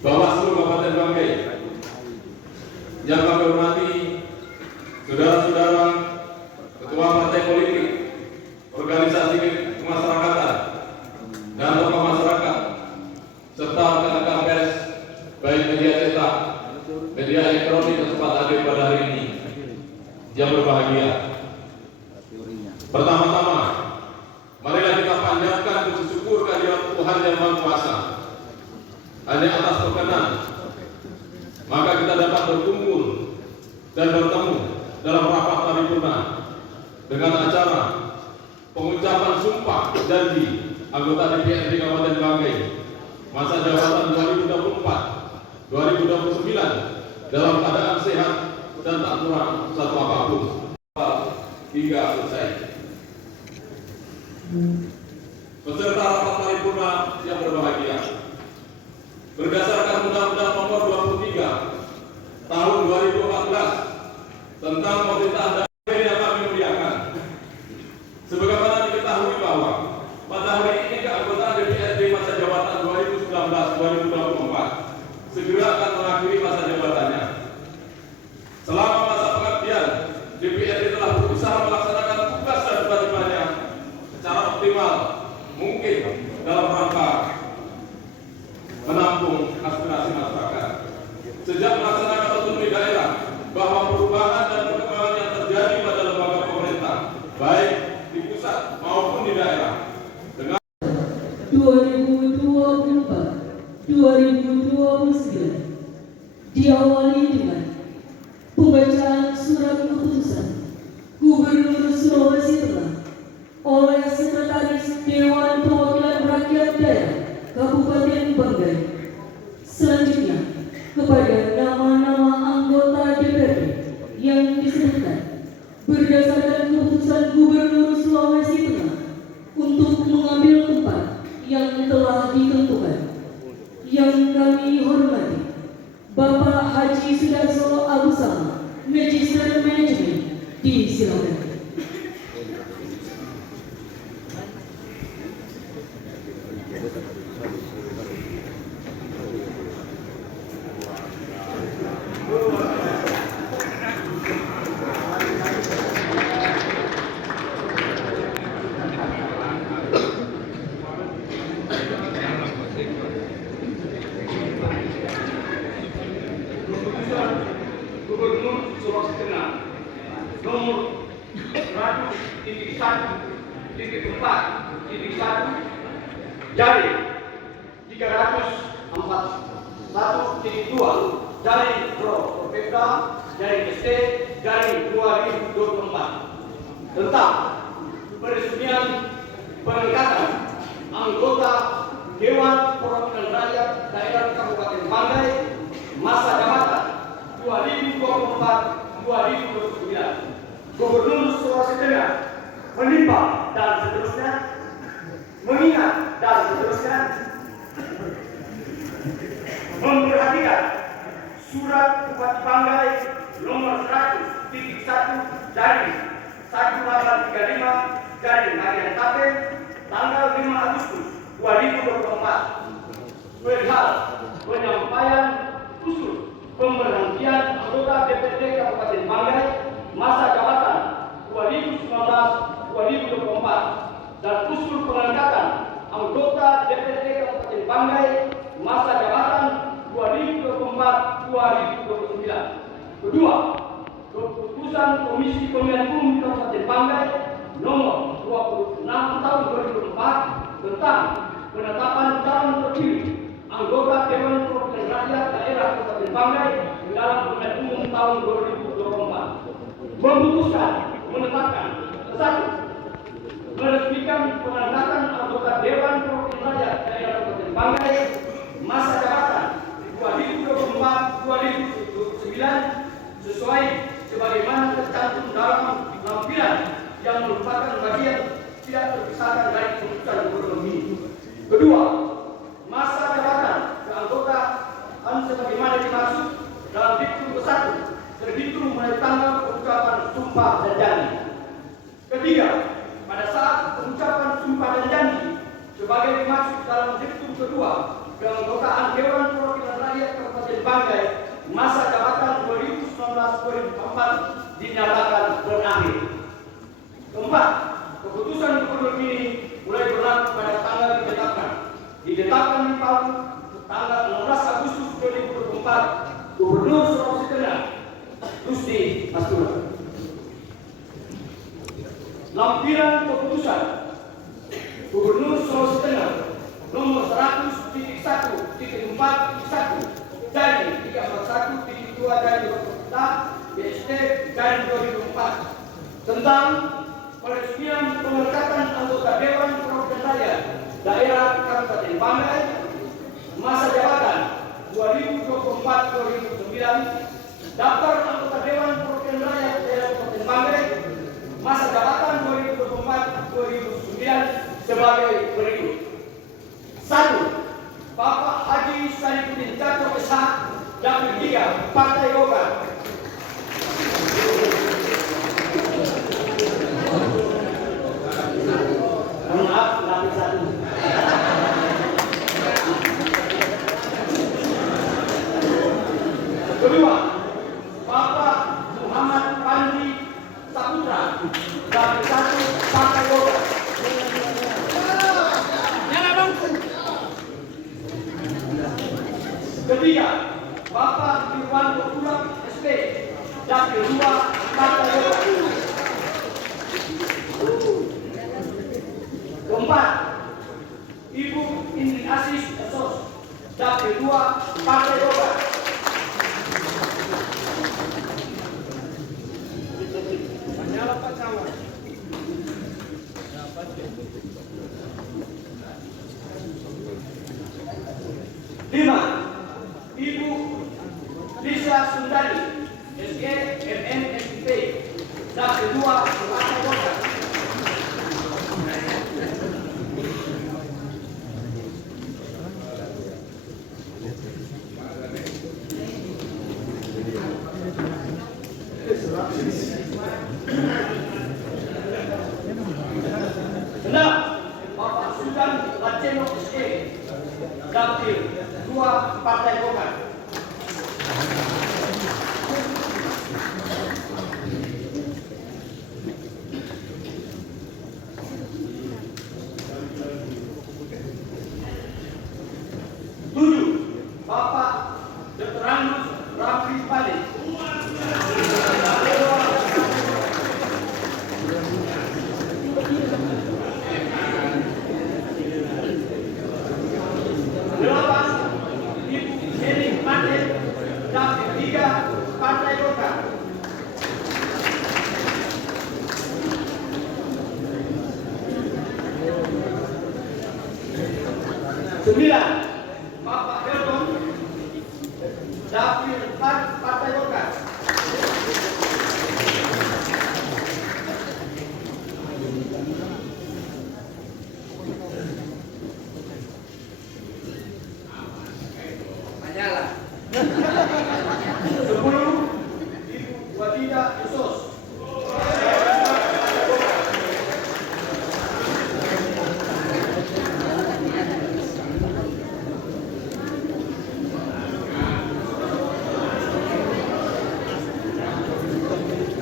Bawaslu Kabupaten Banggai, yang kami hormati saudara-saudara ketua partai politik, organisasi kemasyarakatan, dan tokoh masyarakat, serta rekan-rekan pers, baik media cetak, media elektronik yang sempat hadir pada hari ini, yang berbahagia. Pertama-tama, marilah kita panjatkan puji syukur kehadirat Tuhan Yang Maha Kuasa. Hanya atas perkenan, maka kita dapat berkumpul dan bertemu dalam rapat paripurna dengan acara pengucapan sumpah janji anggota DPRD Kabupaten Banggai masa jabatan 2024-2029 dalam keadaan sehat dan tak kurang satu apapun hingga selesai. Peserta rapat paripurna yang berbahagia, berdasarkan Undang-Undang Nomor 23 Tahun 2014 tentang pemerintahan daerah yang kami muliakan, sebagaimana diketahui bahwa pada hari ini keanggotaan DPRD masa jabatan 2019-2024 segera akan mengakhiri masa jabatannya. Selama masa pengabdian, DPRD telah berusaha melaksanakan tugas dan kewajibannya secara optimal mungkin dalam rangka menampung aspirasi masyarakat. Sejak melaksanakan otonomi daerah, bahwa perubahan dan perkembangan yang terjadi pada lembaga pemerintah, baik di pusat maupun di daerah, dengan 2024-2029 diawali dengan pembacaan surat keputusan Gubernur Sulawesi Tengah oleh Sekretaris Dewan Perwakilan Rakyat Daerah Kabupaten Banggai. Selanjutnya, kepada nama-nama anggota DPRD yang disebutkan berdasarkan keputusan Gubernur Sulawesi Tengah untuk mengambil tempat yang telah ditentukan. Yang kami hormati Bapak Haji Sudarso Abusama, Magister Manajemen, disilakan. Gubernur Sulawesi Tengah nomor 100.1.4.1 jari 341.2 jari Pro Perpeka jari ST jari 2024 tentang peresmian pengangkatan anggota Dewan Perwakilan Rakyat Daerah Kabupaten Banggai masa jabatan 2024-2029. Gubernur Sulawesi Tengah menimbang dan seterusnya, mengingat dan seterusnya, memperhatikan surat Bupati Banggai nomor 100.1 dari 1835 dari Harian Tate tanggal 5 Agustus 2024 perihal penyampaian usul pemberhentian anggota DPRD Kabupaten Banggai masa jabatan 2019-2024 dan usul pengangkatan anggota DPRD Kabupaten Banggai masa jabatan 2024-2029. Kedua, keputusan Komisi Pemilihan Umum Kabupaten Banggai nomor 26 tahun 2004 tentang penetapan calon terpilih anggota Dewan Perwakilan Rakyat Daerah Kabupaten Banggai dalam pemilihan umum tahun 2024 memutuskan menetapkan satu, meresmikan pengangkatan anggota Dewan Perwakilan Rakyat Daerah Kabupaten Banggai masa jabatan 2024-2029 sesuai sebagaimana tercantum dalam lampiran yang merupakan bagian tidak terpisahkan dari keputusan gubernur ini. Kedua, masa jabatan keanggotaan sebagaimana dimaksud dalam diktum ke-1 terhitung mulai tanggal pengucapan sumpah dan janji. Ketiga, pada saat pengucapan sumpah dan janji sebagai dimaksud dalam diktum kedua keanggotaan Dewan Perwakilan Rakyat di Palu tanggal 16 Agustus 2024, Gubernur Sulawesi Tengah Rusdi Mastura. Lampiran keputusan Gubernur Sulawesi Tengah nomor 100.1.4.1 dari 341.2 dari 2004 BST dari 2004 tentang peresmian pengangkatan anggota Dewan Perwakilan Rakyat Daerah Kabupaten Banggai masa jabatan 2024-2009, daftar anggota Dewan Perwakilan Rakyat Daerah Kabupaten Banggai masa jabatan 2024-2009 sebagai berikut. 1. Bapak Haji Sadiquddin Cakro SH, Dapil 3, Partai Golkar. Maaf, Dapil 1. Kedua, Bapak Muhammad Pandri Saputra, Dapil 1, Partai Golkar. Ketiga, Bapak Irwanto Pulang SP, Dapil 2, Partai Golkar. Keempat, Ibu Indri Asis Esos, Dapil 2, Partai Golkar. Lima, Ibu Lisa Sundari, SG MNSP, Dapil 2, Partai Golkar. Enam, Bapak Sultan Laceno SE, Dapil 2, Partai Golkar. Tujuh, Bapak Dr. Randus Raffi Pali. Delapan, Ibu Heri Mate, Dapil 3, Partai Golkar. Sembilan, Bapak Helton, Dapil 4, Partai Golkar. Sepuluh, Ibu Wadida Yusos.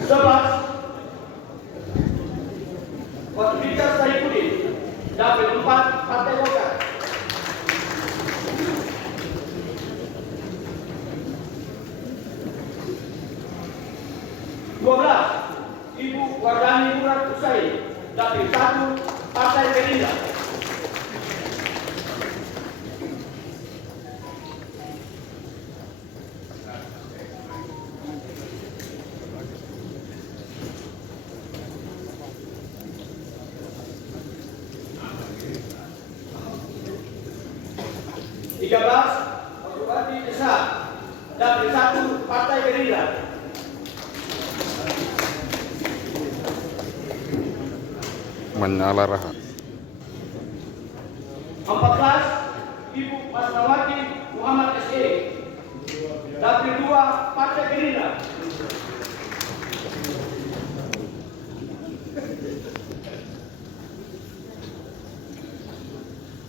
Sebelas, Patrika Saifuddin, Dapil 4, Partai Golkar. 12, Ibu Wardani Murad Usain, Dapil 1, Partai Gerindra. 13, Bupati Desa, Dapil 1, Partai Gerindra. 14, Ibu Masnawati Muhammad SE, Dapil 2, Partai Gerindra.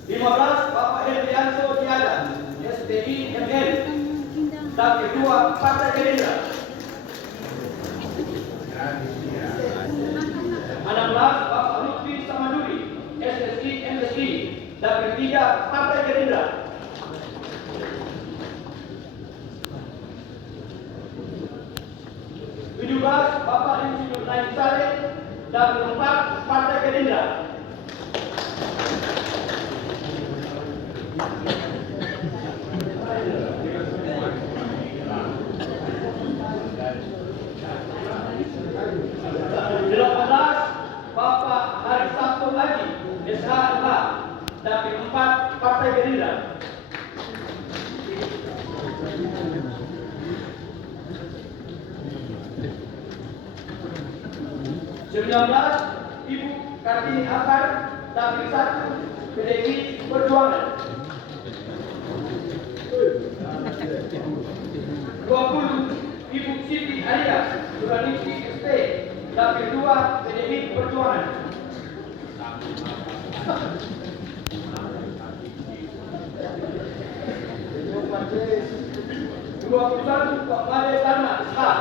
15, Bapak Hendrianto Tiada, SPI MN, Dapil 2, Partai Gerindra. 16, Bapak Lutfi Samaduri, SSI MSI, Dapil 3, Partai Gerindra. Ibu Kartini Akar, Dapil 1 PDI Perjuangan. 20 Ibu Siti Alia Suranisi SP, Dapil 2 PDI Perjuangan. 21 Pak Made Dharma Ishak,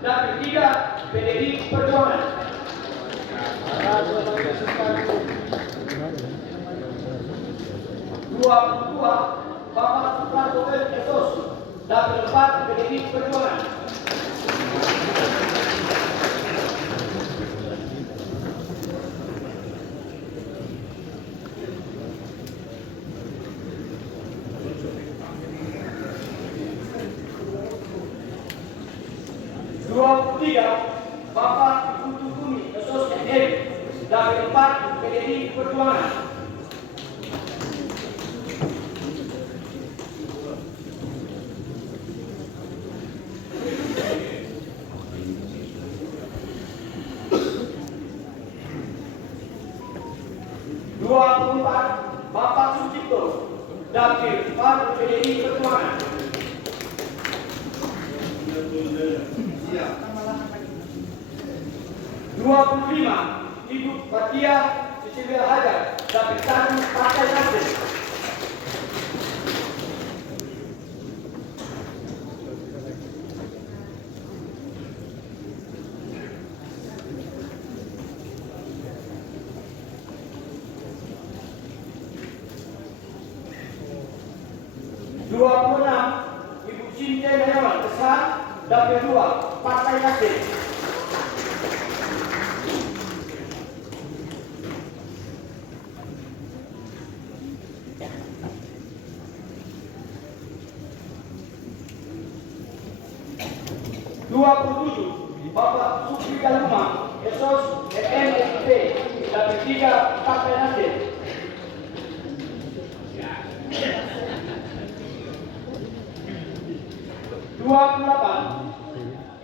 Dapil 3 PDI Perjuangan. 22 Bapak Suparto Esos, Dapil 4 PDI Perjuangan. 23 Bapak Ibu Tukumi Esos MM, Dapil 4 PDI Perjuangan. 24 Bapak Sucipto, Dapil 4 PDI Perjuangan. 25 Ibu Fatia Cicilia Hajar, Dapil 1 Partai Nasdem. 26 Ibu Cinta Nayawan Besar, Dapil 2 Partai Nasdem. 27 Bapak Supri Galuma Esos MNSP, Dapil 3 Partai Nasdem. 28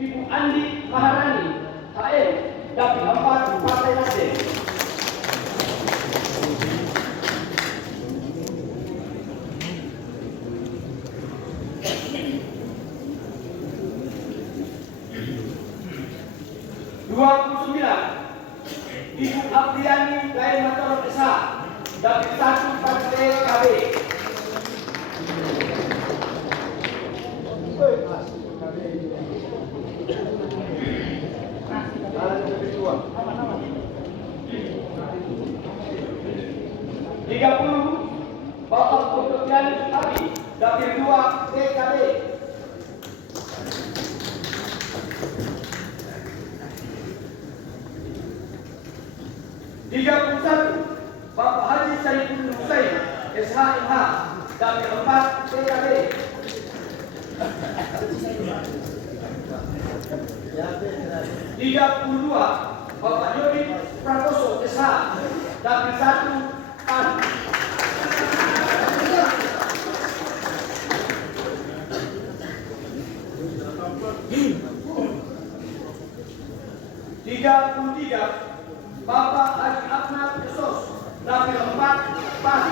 Ibu Andi Maharani HM, Dapil 4 Partai Nasdem. 29 Ibu Apriani Gaya Mator Desa, Dapil 1 Partai KB. 30 Bapak Kotopianus Abi, Dapil 2 PKB. 31 Bapak Haji Saiful Husain SHMH, Dapil 4 PKB. 32 Bapak Yodi Prakoso SH, Dapil 1 PAN. 33 Bapak Haji Ahmad Esos, Dapil 4 PAN.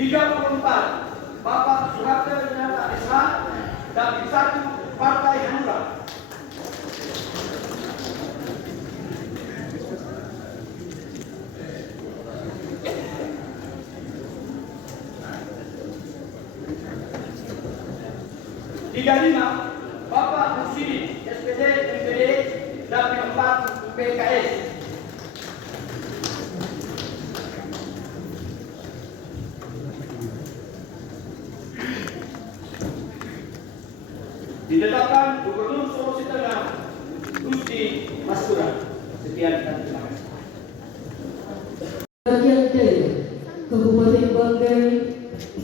34 Bapak Suharto Dinata SH, Dapil 1 Partai Hanura. 35 Bapak Musidi SPD MPD, Dapil 4 PKS. 'Ditetapkan Gubernur Sulawesi Tengah Gusti Mastura. Sekian dan terima kasih. Rakyat daerah Kabupaten Banggai,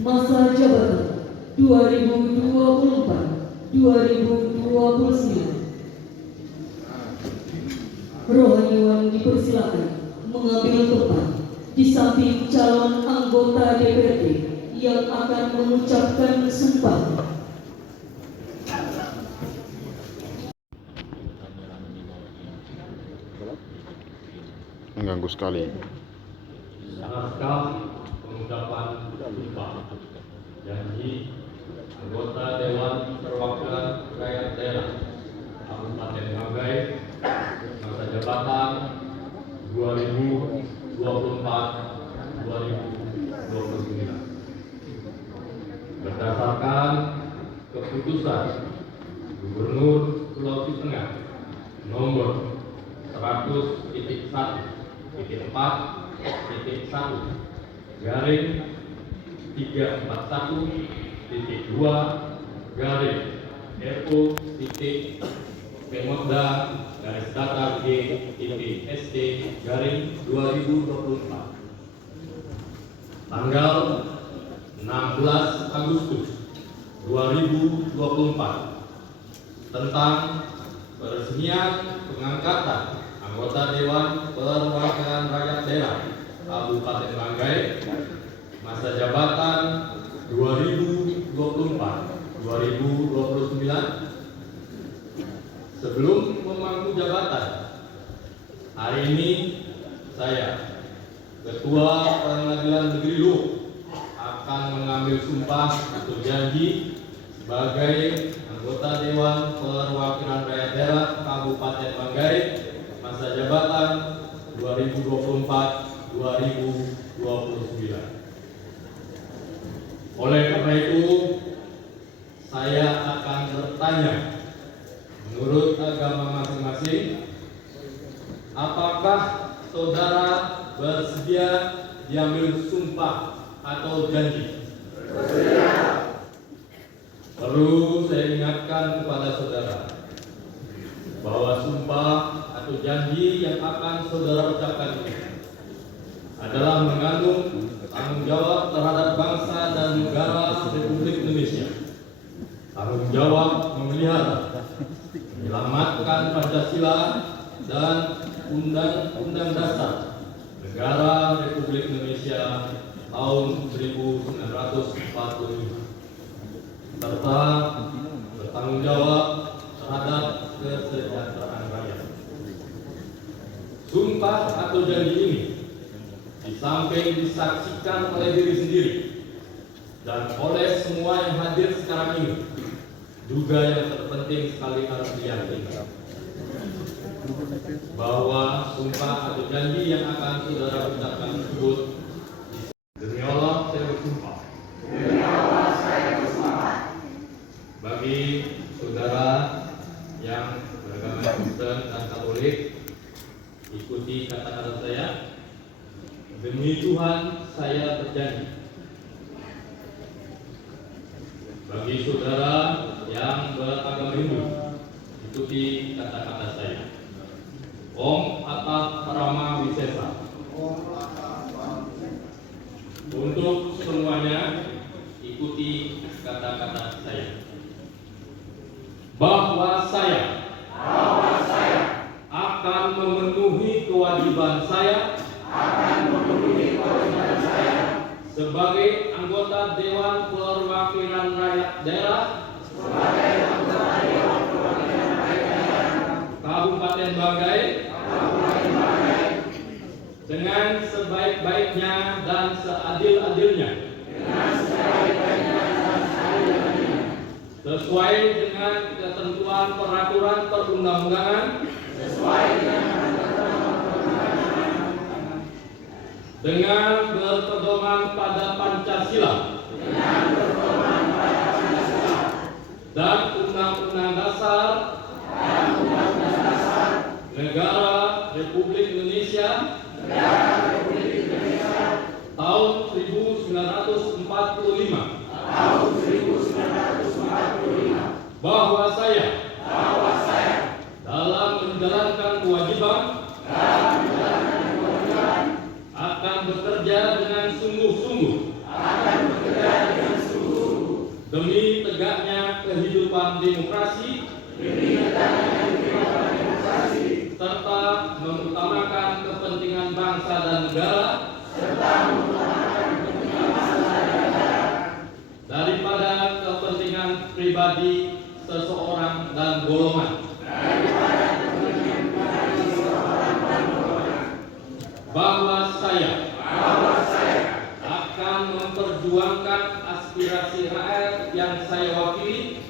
masa jabatan 2024-2029. Rohaniwan dipersilakan mengambil tempat di samping calon anggota DPRD yang akan mengucapkan sumpah. Mengganggu sekali. Naskah pengucapan sumpah janji anggota Dewan Perwakilan Rakyat Daerah Kabupaten Banggai masa jabatan 2024-2029 berdasarkan keputusan Gubernur Sulawesi Tengah nomor 100.1.2/RO-PT/SD/2024 tanggal 16 Agustus 2024 tentang peresmian pengangkatan anggota Dewan Perwakilan Rakyat Daerah Kabupaten Banggai masa jabatan 2024-2029. Sebelum memangku jabatan, hari ini saya, Ketua Pengadilan Negeri Luwu, akan mengambil sumpah atau janji sebagai anggota Dewan Perwakilan Rakyat Daerah Kabupaten Banggai masa jabatan 2024-2029. Oleh karena itu, saya akan bertanya menurut agama masing-masing, apakah saudara bersedia diambil sumpah atau janji? Perlu saya ingatkan kepada saudara bahwa sumpah atau janji yang akan saudara ucapkan ini adalah mengandung tanggung jawab terhadap bangsa dan negara Republik Indonesia, tanggung jawab memelihara, menyelamatkan Pancasila dan Undang-Undang Dasar Negara Republik Indonesia tahun 1945, serta bertanggung jawab terhadap kesejahteraan rakyat. Sumpah atau janji ini di samping disaksikan oleh diri sendiri dan oleh semua yang hadir sekarang ini, juga yang terpenting sekali harus diyakini bahwa sumpah atau janji yang akan saudara ucapkan tersebut, demi Allah saya bersumpah. Bagi saudara yang beragama Kristen dan Katolik, ikuti kata-kata saya. Demi Tuhan saya berjanji. Bagi saudara yang beragama Hindu, ikuti kata-kata saya. Om Atta Parama Wisesa. Untuk semuanya, ikuti kata-kata saya. Bahwa saya akan memenuhi kewajiban saya sebagai anggota Dewan Perwakilan Rakyat Daerah Kabupaten Banggai dengan sebaik-baiknya dan seadil-adilnya, sesuai dengan ketentuan peraturan perundang-undangan, dengan berpedoman pada Pancasila dan Undang-Undang Dasar Negara Republik Indonesia tahun 1945, bahwa saya dalam menjalankan kewajiban akan bekerja dengan sungguh-sungguh demi tegaknya kehidupan demokrasi serta mengutamakan kepentingan bangsa dan negara pribadi seseorang dan golongan. Bahwa saya akan memperjuangkan aspirasi rakyat yang saya wakili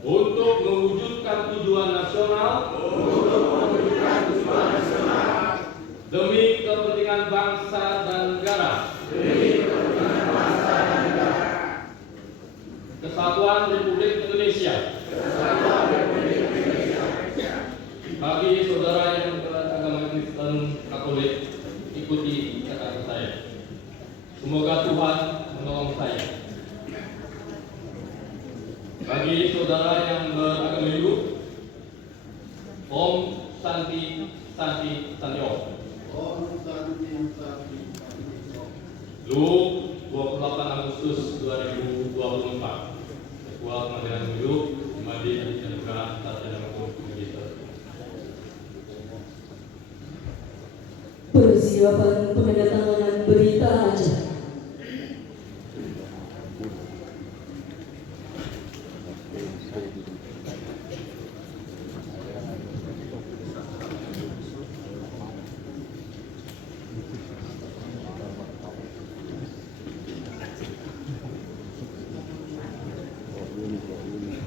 untuk mewujudkan tujuan nasional demi kepentingan bangsa dan negara, Kesatuan Republik Indonesia. Bagi saudara yang beragama Kristen Katolik, ikuti kata saya. Semoga Tuhan menolong saya. Bagi saudara yang beragama Hindu, Om Santi Santi Santi Om. Om Santi Santi Santi Om. Luhuk 28 Agustus 2024. Ketua Pengadilan Hidup Madi Aditya Sarjana Hukum Magister. Persiapan penandatanganan berita acara.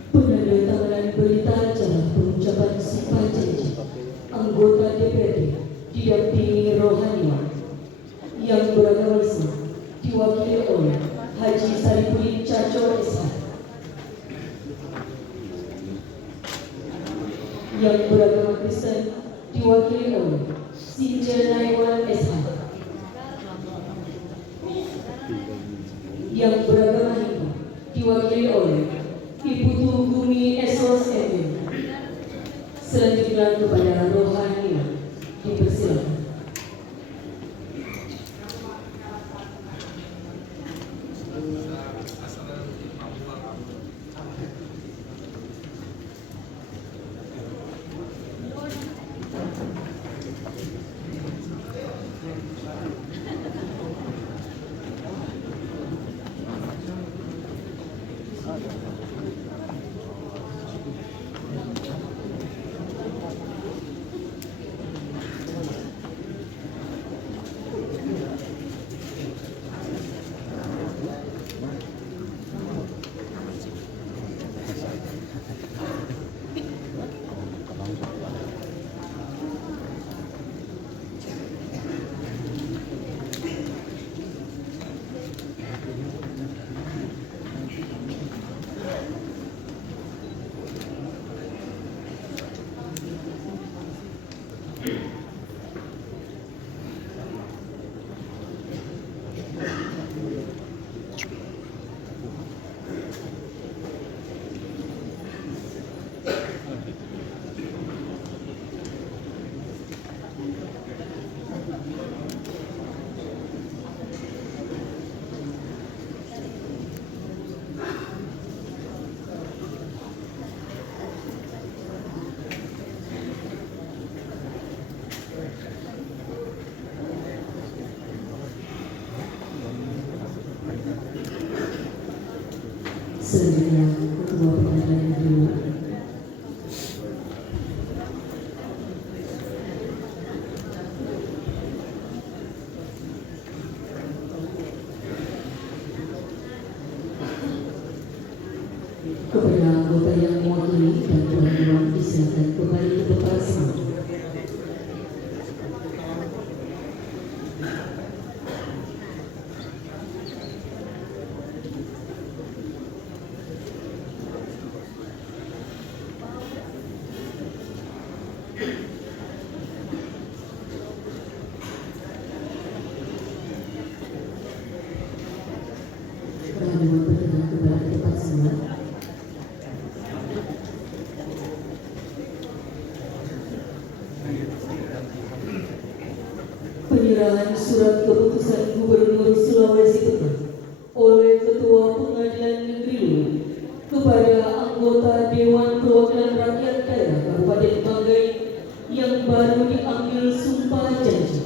Penandatanganan berita acara pengucapan sumpah janji anggota DPRD didampingi rohaniwan yang beragama Islam diwakili oleh Haji Saripudin Caco SH, yang beragama Kristen diwakili oleh Sinja Naiwan SH, yang beragama Hindu diwakili oleh Ibu Tunggumi Esos MM. Selanjutnya kepada rohaniwan dipersilakan. Selanjutnya Ketua Pengadilan Negeri kepada anggota yang mewakili dan tuan-tuan disilakan kembali ke tempat semula. Rohaniwan berkenan kembali ke tempat semula. Penyerahan surat keputusan Gubernur Sulawesi Tengah oleh Ketua Pengadilan Negeri Luwu kepada anggota Dewan Perwakilan Rakyat Daerah Kabupaten Banggai yang baru diambil sumpah janji.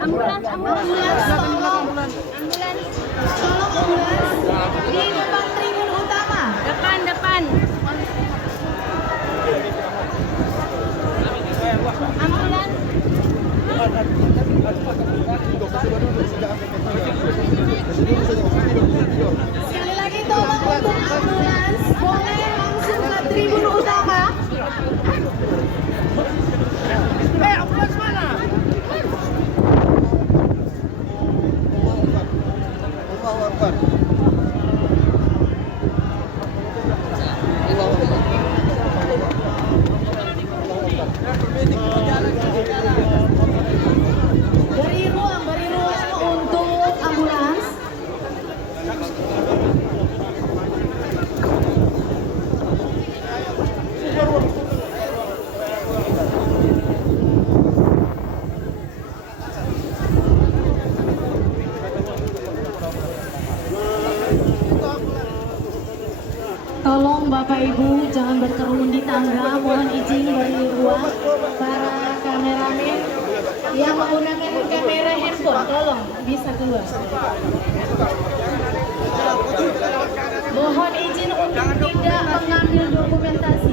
Ambulans, tolong ambulans. Di depan tribun utama. Depan. Ambulans. Sekali lagi tolong untuk ambulans boleh langsung ke tribun utama. Ambulans mana? Beri ruang untuk ambulans. Tolong Bapak Ibu jangan berkerumun di tangga, mohon izin beri ruang. Para kameramen yang menggunakan kamera handphone tolong bisa keluar. Mohon izin untuk tidak mengambil dokumentasi